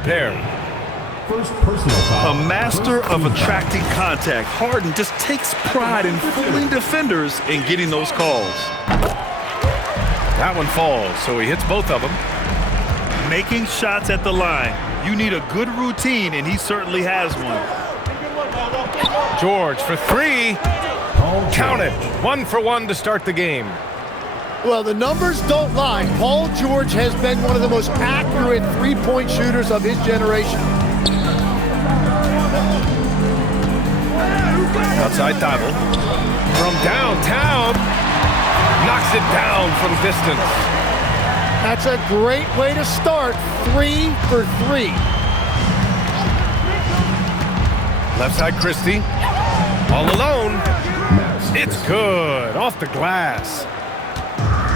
Pair. First personal foul. A master of attracting contact, Harden just takes pride in fooling defenders and getting those calls. That one falls, so he hits both of them. Making shots at the line. You need a good routine, and he certainly has one. George for three. Count it. 1 for 1 to start the game. Well, the numbers don't lie. Paul George has been one of the most accurate three-point shooters of his generation. Outside Thibault. From downtown. Knocks it down from distance. That's a great way to start. 3 for 3. Left side Christie. All alone. It's good. Off the glass.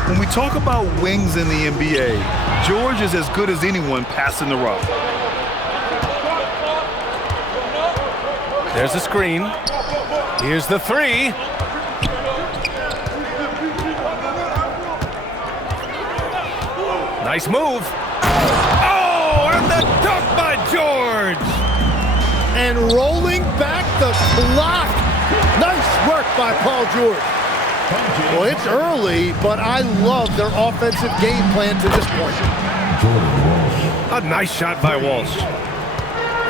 When we talk about wings in the NBA, George is as good as anyone passing the rock. There's a screen. Here's the three. Nice move. Oh, and the dunk by George. And rolling back the clock. Nice work by Paul George. Well, it's early, but I love their offensive game plan to this point. A nice shot by Walsh.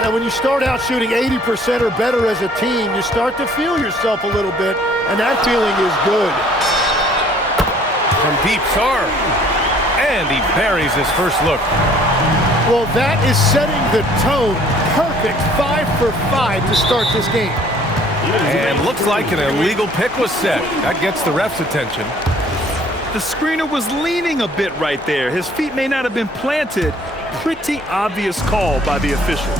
And when you start out shooting 80% or better as a team, you start to feel yourself a little bit, and that feeling is good. From deep, Sarr. And he buries his first look. Well, that is setting the tone. Perfect 5 for 5 to start this game. And looks like an illegal pick was set. That gets the ref's attention. The screener was leaning a bit right there. His feet may not have been planted. Pretty obvious call by the officials.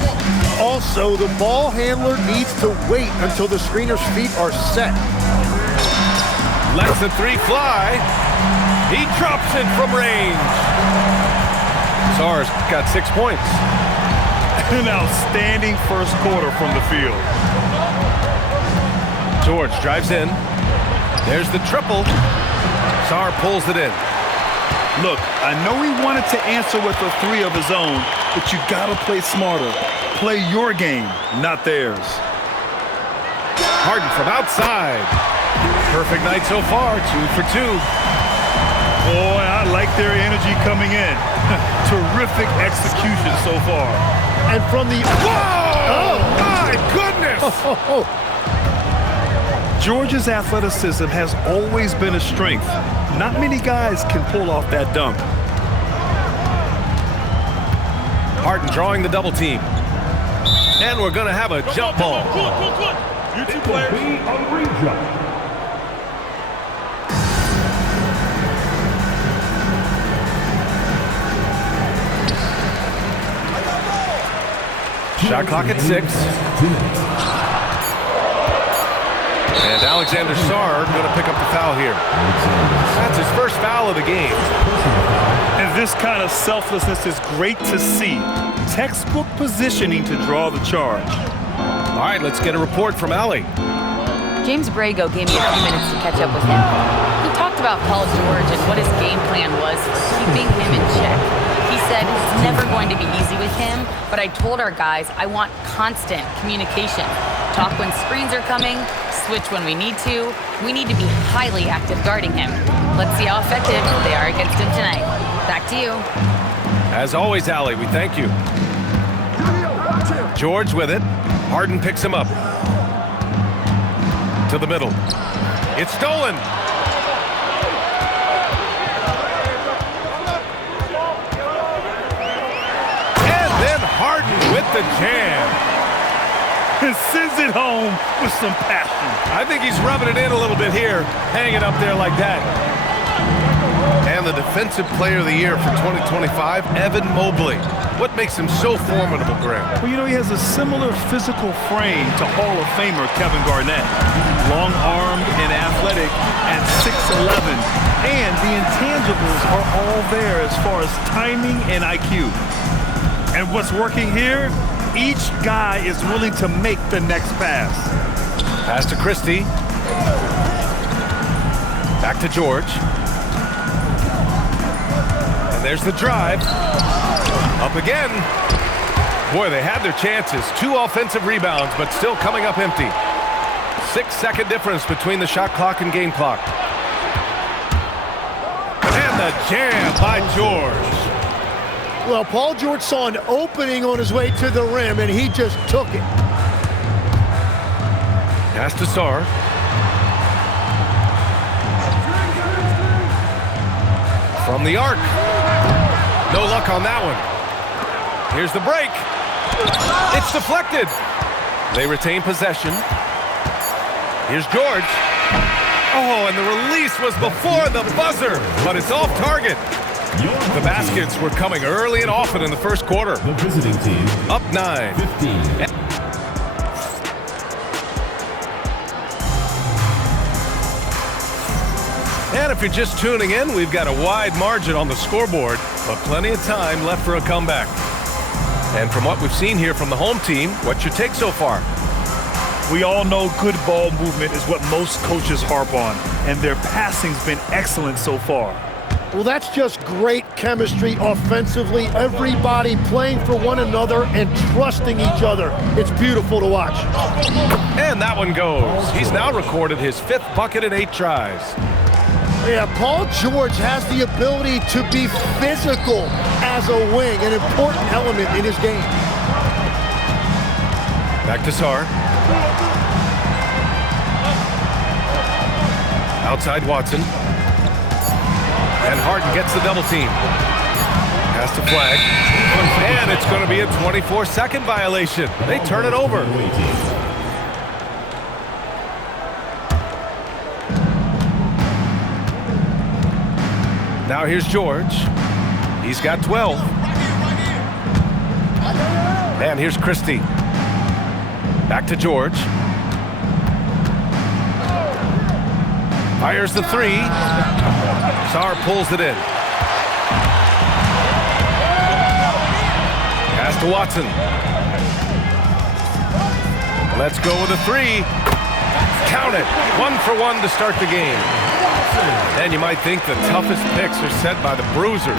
Also, the ball handler needs to wait until the screener's feet are set. Lets the three fly. He drops it from range. Sarr's got 6 points. An outstanding first quarter from the field. George drives in. There's the triple. Sarr pulls it in. Look, I know he wanted to answer with a three of his own, but you gotta play smarter. Play your game, not theirs. Harden from outside. Perfect night so far, 2 for 2. Boy, I like their energy coming in. Terrific execution so far. And from the... Whoa! Oh, my goodness! George's athleticism has always been a strength. Not many guys can pull off that dunk. Harden drawing the double team. And we're going to have a jump ball. You two players. Be a re-jump. Shot clock at 6. And Alexander Sarr going to pick up the foul here. That's his first foul of the game. And this kind of selflessness is great to see. Textbook positioning to draw the charge. All right, let's get a report from Allie. James Brago gave me a few minutes to catch up with him. He talked about Paul George and what his game plan was for keeping him in check. He said it's never going to be easy with him, but I told our guys I want constant communication. Talk when screens are coming, switch when we need to. We need to be highly active guarding him. Let's see how effective they are against him tonight. Back to you. As always, Allie, we thank you. George with it. Harden picks him up. To the middle. It's stolen. And then Harden with the jam. And sends it home with some passion. I think he's rubbing it in a little bit here, hanging up there like that. And the Defensive Player of the Year for 2025, Evan Mobley. What makes him so formidable, Graham? Well, you know, he has a similar physical frame to Hall of Famer Kevin Garnett. Long-armed and athletic at 6'11". And the intangibles are all there as far as timing and IQ. And what's working here? Each guy is willing to make the next pass. Pass to Christie. Back to George. And there's the drive. Up again. Boy, they had their chances. 2 offensive rebounds, but still coming up empty. 6-second difference between the shot clock and game clock. And the jam by George. Well, Paul George saw an opening on his way to the rim, and he just took it. Pass to Sarr. From the arc. No luck on that one. Here's the break. It's deflected. They retain possession. Here's George. Oh, and the release was before the buzzer, but it's off target. The baskets were coming early and often in the first quarter. The visiting team Up 9. 15. And if you're just tuning in, we've got a wide margin on the scoreboard, but plenty of time left for a comeback. And from what we've seen here from the home team, what's your take so far? We all know good ball movement is what most coaches harp on, and their passing's been excellent so far. Well, that's just great chemistry offensively. Everybody playing for one another and trusting each other. It's beautiful to watch. And that one goes. He's now recorded his 5th bucket in 8 tries. Yeah, Paul George has the ability to be physical as a wing, an important element in his game. Back to Sarr. Outside Watson. And Harden gets the double team. Pass to Flag. And it's going to be a 24-second violation. They turn it over. Now here's George. He's got 12. And here's Christie. Back to George. Fires the 3. Sarr pulls it in. Pass to Watson. Let's go with a 3. Count it. 1 for 1 to start the game. And you might think the toughest picks are set by the bruisers,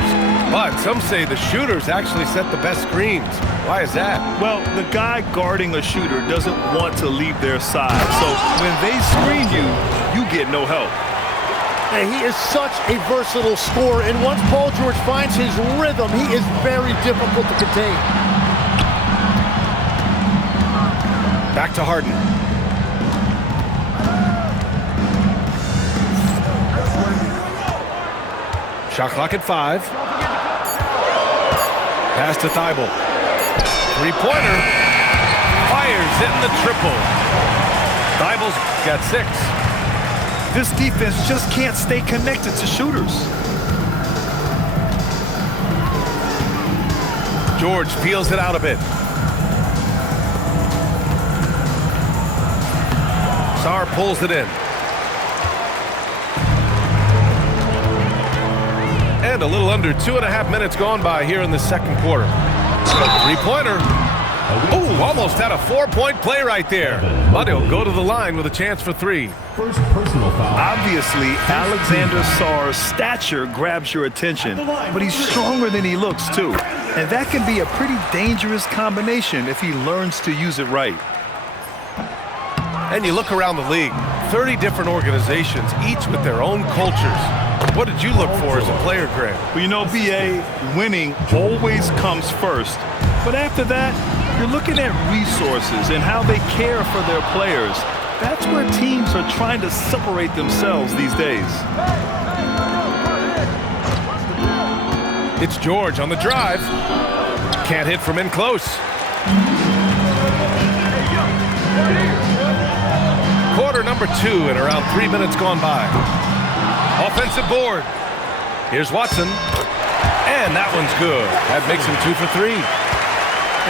but some say the shooters actually set the best screens. Why is that? Well, the guy guarding a shooter doesn't want to leave their side, so when they screen you, you get no help. And he is such a versatile scorer, and once Paul George finds his rhythm, he is very difficult to contain. Back to Harden. Shot clock at 5. Pass to Thibault. 3-pointer. Fires in the triple. Thibault's got 6. This defense just can't stay connected to shooters. George peels it out a bit. Sarr pulls it in. And a little under 2.5 minutes gone by here in the second quarter. 3-pointer. Oh, almost had a 4-point play right there. But he'll go to the line with a chance for 3. First personal foul. Obviously, Alexander Sarr's stature grabs your attention, but he's stronger than he looks, too. And that can be a pretty dangerous combination if he learns to use it right. And you look around the league, 30 different organizations, each with their own cultures. What did you look for as a player, Greg? Well, you know, B.A., winning always comes first. But after that, you're looking at resources and how they care for their players. That's where teams are trying to separate themselves these days. It's George on the drive. Can't hit from in close. Quarter number 2 and around 3 minutes gone by. Offensive board. Here's Watson. And that one's good. That makes him 2 for 3.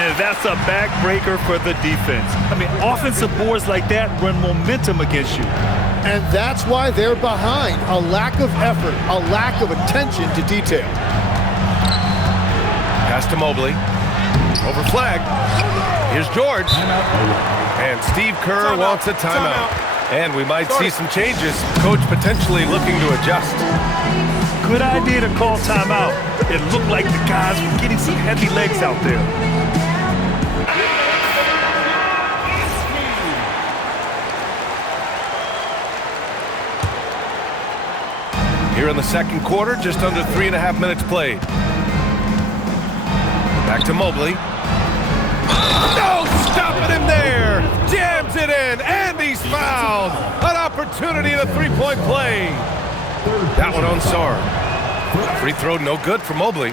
And that's a backbreaker for the defense. I mean, offensive boards like that run momentum against you. And that's why they're behind. A lack of effort, a lack of attention to detail. Pass to Mobley. Over Flag. Here's George. And Steve Kerr wants a timeout. And we might see some changes. Coach potentially looking to adjust. Good idea to call timeout. It looked like the guys were getting some heavy legs out there. the second quarter, just under 3.5 minutes played. Back to Mobley. No, stopping him there. Jams it in, and he's fouled. An opportunity in a three-point play. That one on Sarr. Free throw no good for Mobley.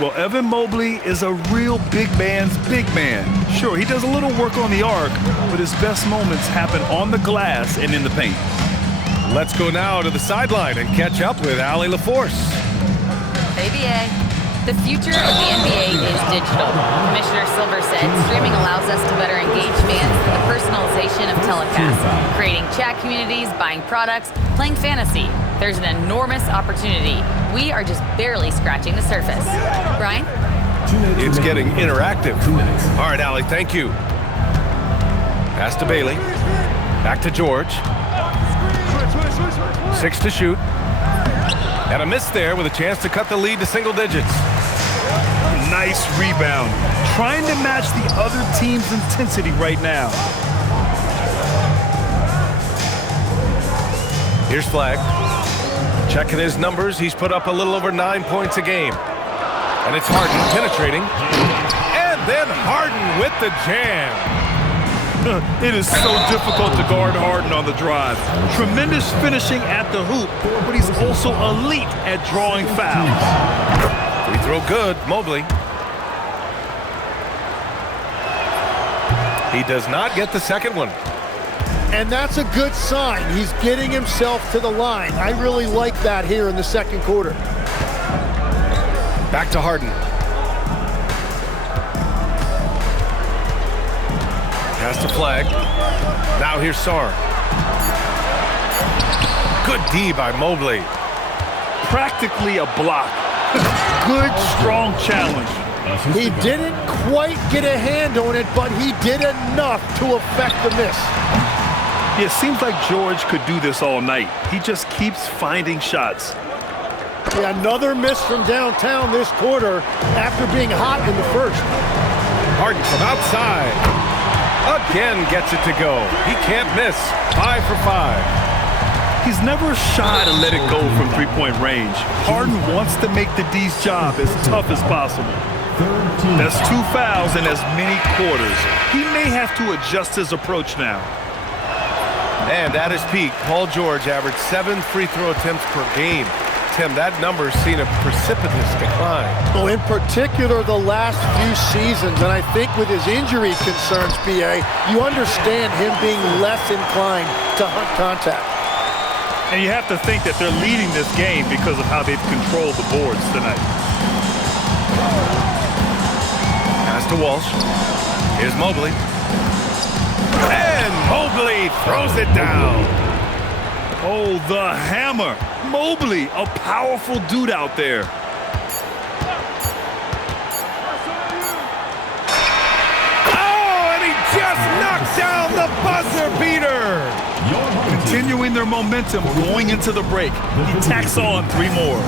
Well, Evan Mobley is a real big man's big man. Sure, he does a little work on the arc, but his best moments happen on the glass and in the paint. Let's go now to the sideline and catch up with Allie LaForce. ABA. The future of the NBA is digital. Commissioner Silver said streaming allows us to better engage fans through the personalization of telecasts, creating chat communities, buying products, playing fantasy. There's an enormous opportunity. We are just barely scratching the surface. Brian? It's getting interactive. All right, Allie, thank you. Pass to Bailey. Back to George. 6 to shoot. And a miss there with a chance to cut the lead to single digits. Nice rebound. Trying to match the other team's intensity right now. Here's Flag. Checking his numbers, he's put up a little over 9 points a game. And it's Harden penetrating. And then Harden with the jam. It is so difficult to guard Harden on the drive. Tremendous finishing at the hoop, but he's also elite at drawing fouls. Free throw good, Mobley. He does not get the second one. And that's a good sign. He's getting himself to the line. I really like that here in the second quarter. Back to Harden. Pass to Flag. Now here's Sarr. Good D by Mobley. Practically a block. Good, strong challenge. He didn't quite get a hand on it, but he did enough to affect the miss. Yeah, it seems like George could do this all night. He just keeps finding shots. Yeah, another miss from downtown this quarter after being hot in the first. Harden from outside. Again gets it to go. He can't miss. 5 for 5. He's never shy to let it go from three-point range. Harden wants to make the D's job as tough as possible. That's 2 fouls in as many quarters. He may have to adjust his approach now. And at his peak, Paul George averaged 7 free throw attempts per game. Tim, that number's seen a precipitous decline. Well, in particular, the last few seasons, and I think with his injury concerns, BA, you understand him being less inclined to hunt contact. And you have to think that they're leading this game because of how they've controlled the boards tonight. Pass to Walsh. Here's Mobley. And Mobley throws it down. Oh, the hammer. Mobley, a powerful dude out there. Oh, and he just knocked down the buzzer beater. Continuing their momentum going into the break. He tacks on 3 more.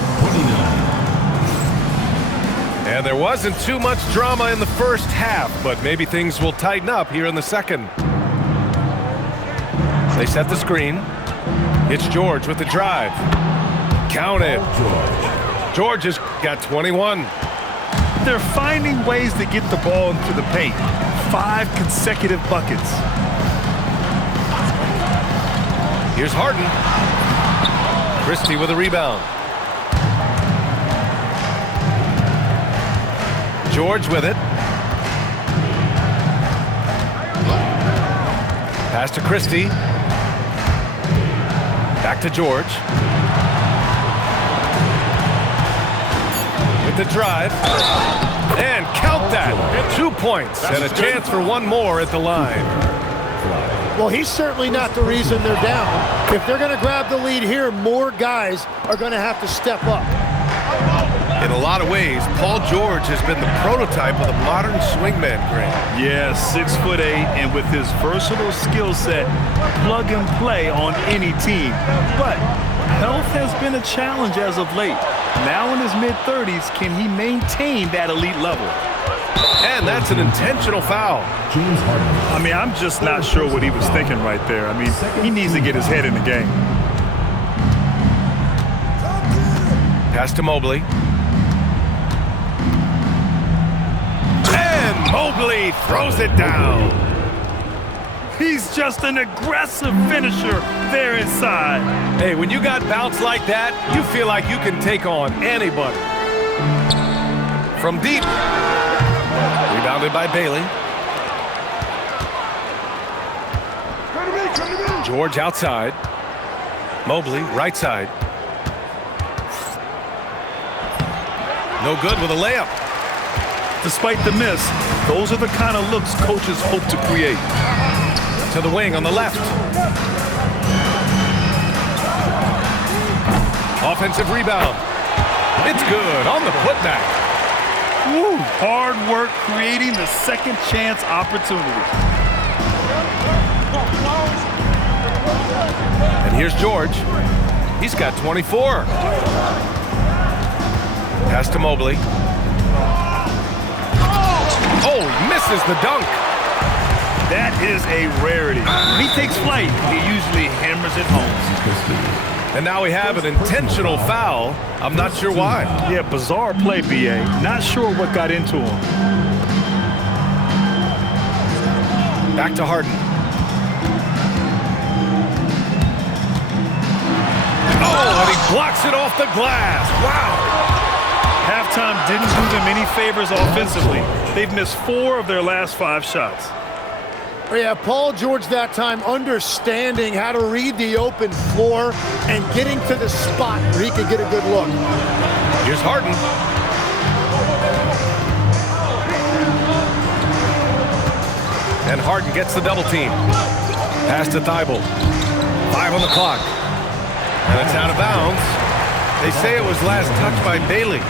And there wasn't too much drama in the first half, but maybe things will tighten up here in the second. They set the screen. It's George with the drive. Count it. George has got 21. They're finding ways to get the ball into the paint. 5 consecutive buckets. Here's Harden. Christie with a rebound. George with it. Pass to Christie. Back to George. With the drive. And count that. 2 points and a chance for 1 more at the line. Well, he's certainly not the reason they're down. If they're going to grab the lead here, more guys are going to have to step up. In a lot of ways, Paul George has been the prototype of the modern swingman, Grant. Yeah, 6'8", and with his versatile skill set, plug and play on any team. But health has been a challenge as of late. Now in his mid-30s, can he maintain that elite level? And that's an intentional foul. I mean, I'm just not sure what he was thinking right there. I mean, he needs to get his head in the game. Pass to Mobley. And Mobley throws it down. He's just an aggressive finisher there inside. Hey, when you got bounce like that, you feel like you can take on anybody. From deep. Rebounded by Bailey. George outside. Mobley, right side. No good with a layup. Despite the miss, those are the kind of looks coaches hope to create. To the wing on the left. Offensive rebound. It's good on the putback. Woo, hard work creating the second chance opportunity. And here's George. He's got 24. Pass to Mobley. Oh, he misses the dunk. That is a rarity. When he takes flight, he usually hammers it home. And now we have an intentional foul. I'm not sure why. Yeah, bizarre play, B.A. Not sure what got into him. Back to Harden. Oh, and he blocks it off the glass. Wow. Halftime didn't do them any favors offensively. They've missed 4 of their last 5 shots. Yeah, Paul George that time understanding how to read the open floor and getting to the spot where he could get a good look. Here's Harden. And Harden gets the double team. Pass to Thibault. 5 on the clock. And it's out of bounds. They say it was last touched by Bailey.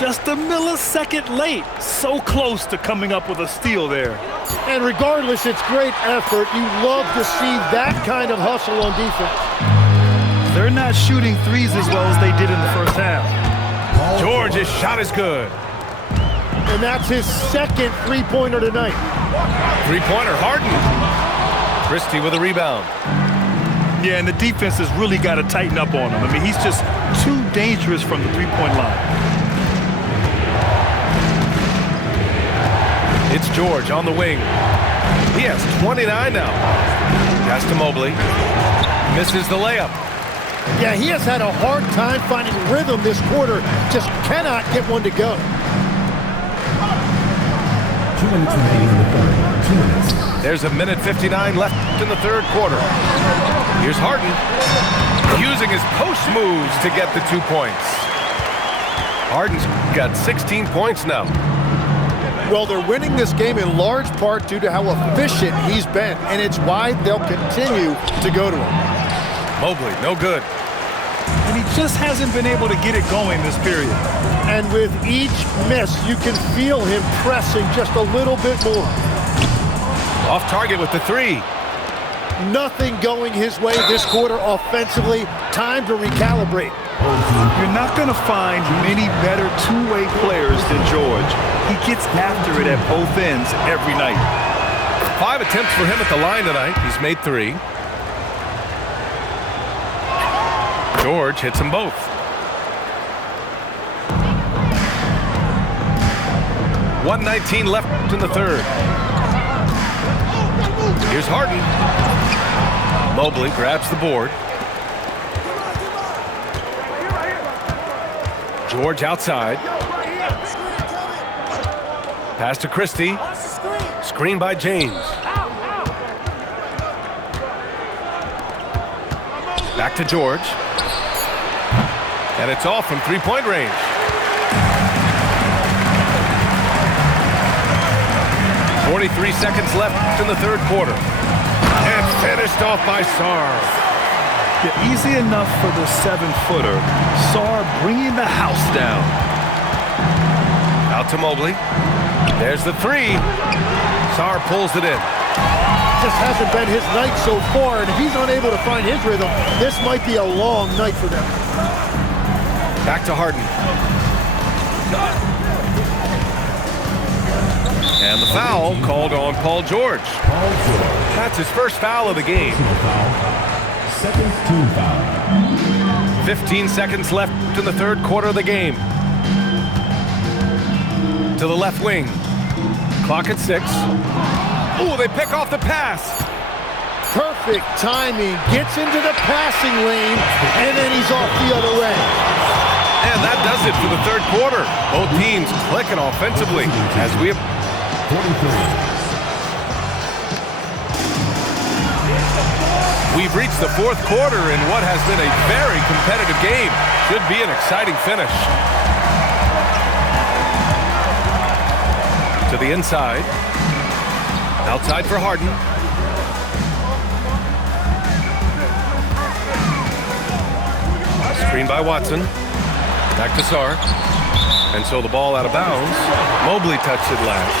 Just a millisecond late. So close to coming up with a steal there. And regardless, it's great effort. You love to see that kind of hustle on defense. They're not shooting threes as well as they did in the first half. George's shot is good. And that's his second three-pointer tonight. Three-pointer, Harden. Christie with a rebound. Yeah, and the defense has really got to tighten up on him. I mean, he's just too dangerous from the three-point line. It's George on the wing. He has 29 now. Pass to Mobley. Misses the layup. Yeah, he has had a hard time finding rhythm this quarter. Just cannot get one to go. 2 minutes remaining in the third. 2 minutes. There's a minute 59 left in the third quarter. Here's Harden. Using his post moves to get the 2 points. Harden's got 16 points now. Well, they're winning this game in large part due to how efficient he's been, and it's why they'll continue to go to him. Mobley, no good. And he just hasn't been able to get it going this period. And with each miss, you can feel him pressing just a little bit more. Off target with the 3. Nothing going his way this quarter offensively. Time to recalibrate. You're not going to find many better two-way players than George. He gets after it at both ends every night. 5 attempts for him at the line tonight. He's made 3. George hits them both. .119 left in the third. Here's Harden. Mobley grabs the board. George outside. Pass to Christie. Screen by James. Back to George. And it's off from three-point range. .43 seconds left in the third quarter. And finished off by Sarr. Yeah, easy enough for the 7-footer. Sarr bringing the house down. Out to Mobley. There's the 3. Sarr pulls it in. Just hasn't been his night so far, and if he's unable to find his rhythm, this might be a long night for them. Back to Harden. And the foul called on Paul George. That's his first foul of the game. Second team foul. 15 seconds left in the third quarter of the game. To the left wing. Clock at 6. Oh, they pick off the pass. Perfect timing. Gets into the passing lane, and then he's off the other way. And that does it for the third quarter. Both teams clicking offensively as we... We've reached the fourth quarter in what has been a very competitive game. Should be an exciting finish. To the inside. Outside for Harden. Screen by Watson. Back to Sarr. And so the ball out of bounds. Mobley touched it last.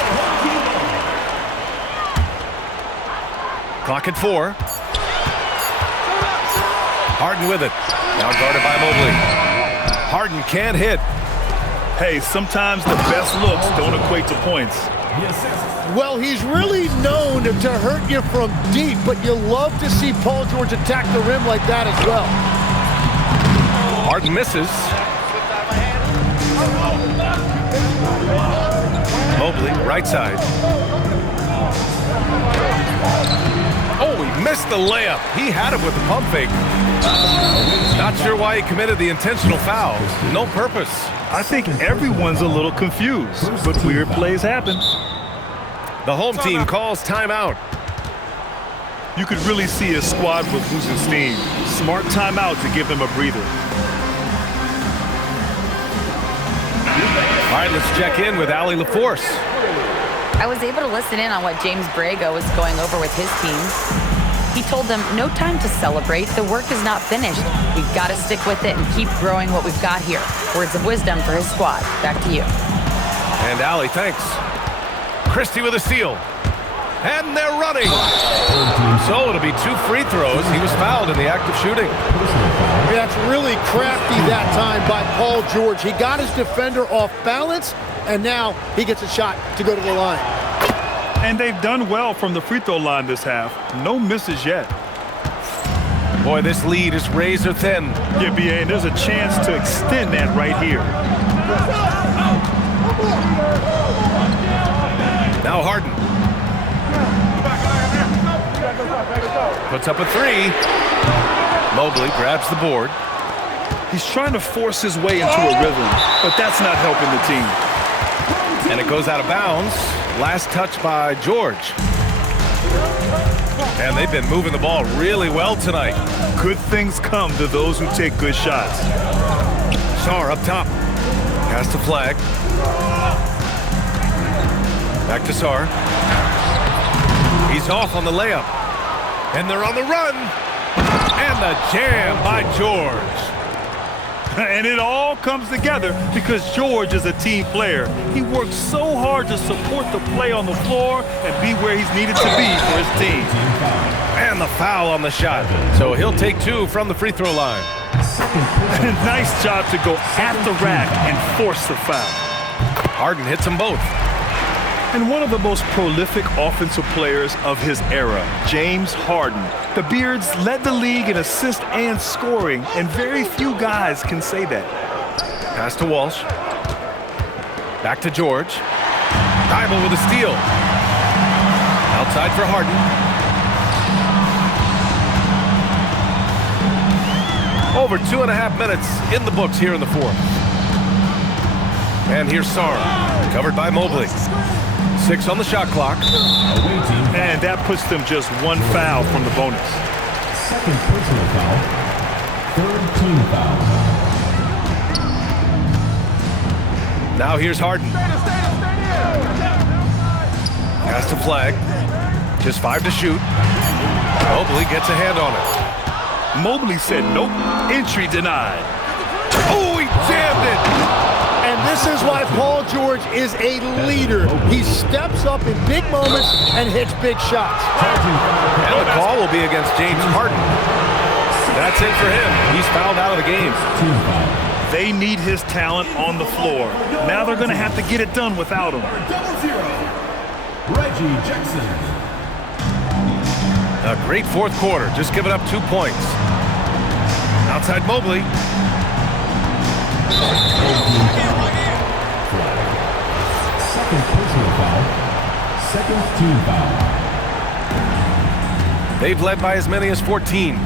Clock at 4. Harden with it. Now guarded by Mobley. Harden can't hit. Hey, sometimes the best looks don't equate to points. Well, he's really known to hurt you from deep, but you love to see Paul George attack the rim like that as well. Harden misses. Mobley, right side. Oh, he missed the layup. He had him with the pump fake. Not sure why he committed the intentional foul. No purpose. I think everyone's a little confused, but weird plays happen. The home team calls timeout. You could really see his squad was losing steam. Smart timeout to give them a breather. All right, let's check in with Allie LaForce. I was able to listen in on what James Borrego was going over with his team. He told them, no time to celebrate. The work is not finished. We've got to stick with it and keep growing what we've got here. Words of wisdom for his squad. Back to you. And Allie, thanks. Christie with a steal. And they're running. So it'll be 2 free throws. He was fouled in the act of shooting. That's really crafty that time by Paul George. He got his defender off balance, and now he gets a shot to go to the line. And they've done well from the free throw line this half. No misses yet. Boy, this lead is razor thin. Yeah, BA, and there's a chance to extend that right here. Now Harden. Puts up a 3. Mobley grabs the board. He's trying to force his way into a rhythm, but that's not helping the team. And it goes out of bounds. Last touch by George. And they've been moving the ball really well tonight. Good things come to those who take good shots. Sarr up top. Pass to Flag. Back to Sarr. He's off on the layup. And they're on the run. And the jam by George. And it all comes together because George is a team player. He works so hard to support the play on the floor and be where he's needed to be for his team. And the foul on the shot. So he'll take 2 from the free throw line. Nice job to go at the rack and force the foul. Harden hits them both. And one of the most prolific offensive players of his era, James Harden. The Beards led the league in assists and scoring, and very few guys can say that. Pass to Walsh. Back to George. Thibault with a steal. Outside for Harden. Over 2.5 minutes in the books here in the fourth. And here's Sarr, covered by Mobley. 6 on the shot clock. And that puts them just 1 foul from the bonus. Second personal foul. Third team foul. Now here's Harden. Pass to Flag. Just 5 to shoot. Mobley gets a hand on it. Mobley said nope. Entry denied. Oh, he jammed it. And this is why Paul George is a leader. He steps up in big moments and hits big shots. And the call will be against James Harden. That's it for him. He's fouled out of the game. They need his talent on the floor. Now they're going to have to get it done without him. Reggie Jackson. A great fourth quarter, just giving up 2 points. Outside Mobley. Second personal foul. Second team foul. They've led by as many as 14.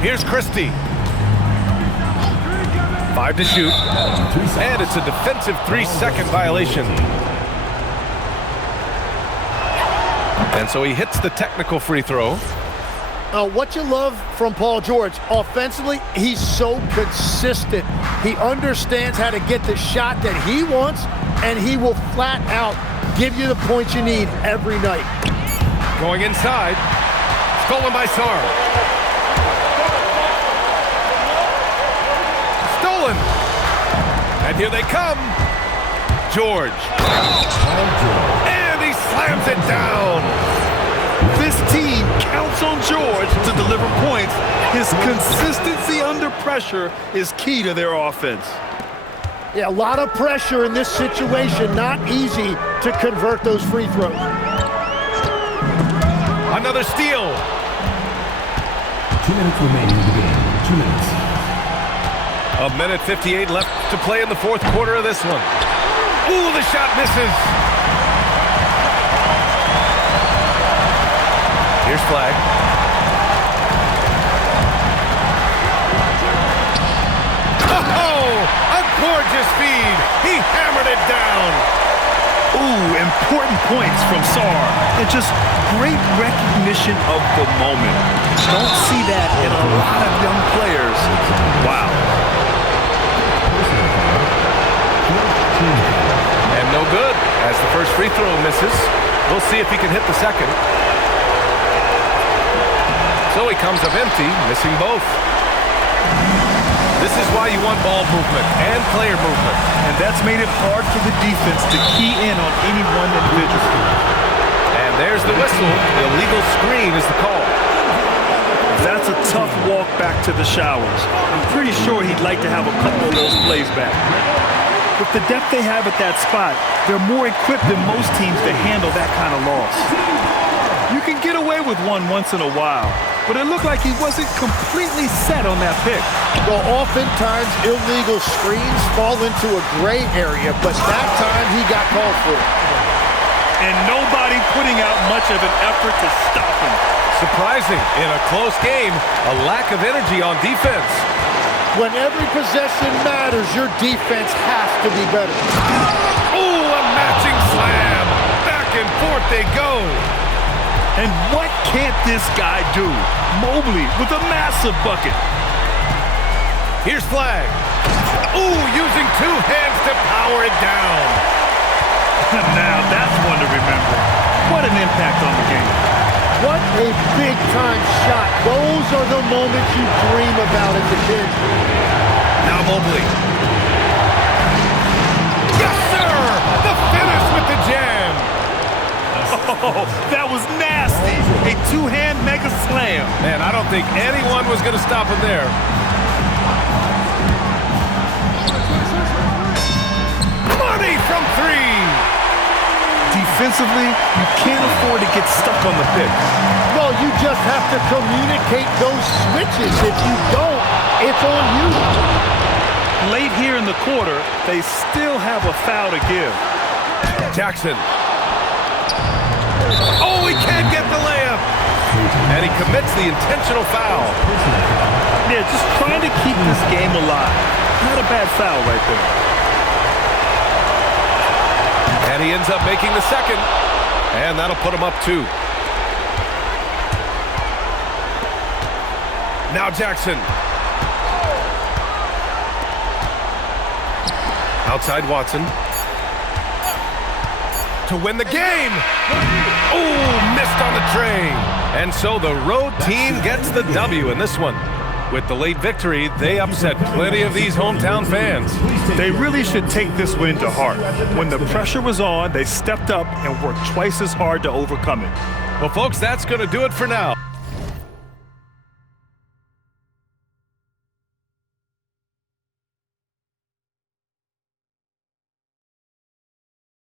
Here's Christie. 5 to shoot. And it's a defensive 3-second violation. And so he hits the technical free throw. What you love from Paul George, offensively, he's so consistent. He understands how to get the shot that he wants, and he will flat out give you the points you need every night. Going inside. Stolen by Sarr. Stolen. And here they come. George. And he slams it down. This team counts on George to deliver points. His consistency under pressure is key to their offense. Yeah, a lot of pressure in this situation. Not easy to convert those free throws. Another steal. 2 minutes remaining in the game. 2 minutes. A minute 58 left to play in the fourth quarter of this one. Ooh, the shot misses. Here's Flag. Oh, a gorgeous feed. He hammered it down. Ooh, important points from Sarr. And just great recognition of the moment. Don't see that in a lot of young players. Wow. And no good as the first free throw misses. We'll see if he can hit the second. So he comes up empty, missing both. This is why you want ball movement and player movement. And that's made it hard for the defense to key in on any one individual. And there's the whistle. Illegal screen is the call. That's a tough walk back to the showers. I'm pretty sure he'd like to have a couple of those plays back. With the depth they have at that spot, they're more equipped than most teams to handle that kind of loss. You can get away with one once in a while, but it looked like he wasn't completely set on that pick. Well, oftentimes illegal screens fall into a gray area, but that time he got called for it. And nobody putting out much of an effort to stop him. Surprising, in a close game, a lack of energy on defense. When every possession matters, your defense has to be better. Ooh, a matching slam. Back and forth they go. And what can't this guy do? Mobley with a massive bucket. Here's Flag. Ooh, using 2 hands to power it down. Now that's one to remember. What an impact on the game. What a big-time shot. Those are the moments you dream about as a kid. Now Mobley. Yes, sir! The finish with the jam. Oh, that was nasty. A 2-hand mega slam. Man, I don't think anyone was going to stop him there. Money from 3. Defensively, you can't afford to get stuck on the pick. No, you just have to communicate those switches. If you don't, it's on you. Late here in the quarter, they still have a foul to give. Jackson. Oh, he can't get the layup. And he commits the intentional foul. Yeah, just trying to keep this game alive. Not a bad foul right there. And he ends up making the second. And that'll put him up 2. Now Jackson. Outside Watson. To win the game. Oh, missed on the tray. And so the road team gets the W in this one. With the late victory, they upset plenty of these hometown fans. They really should take this win to heart. When the pressure was on, they stepped up and worked twice as hard to overcome it. Well, folks, that's going to do it for now.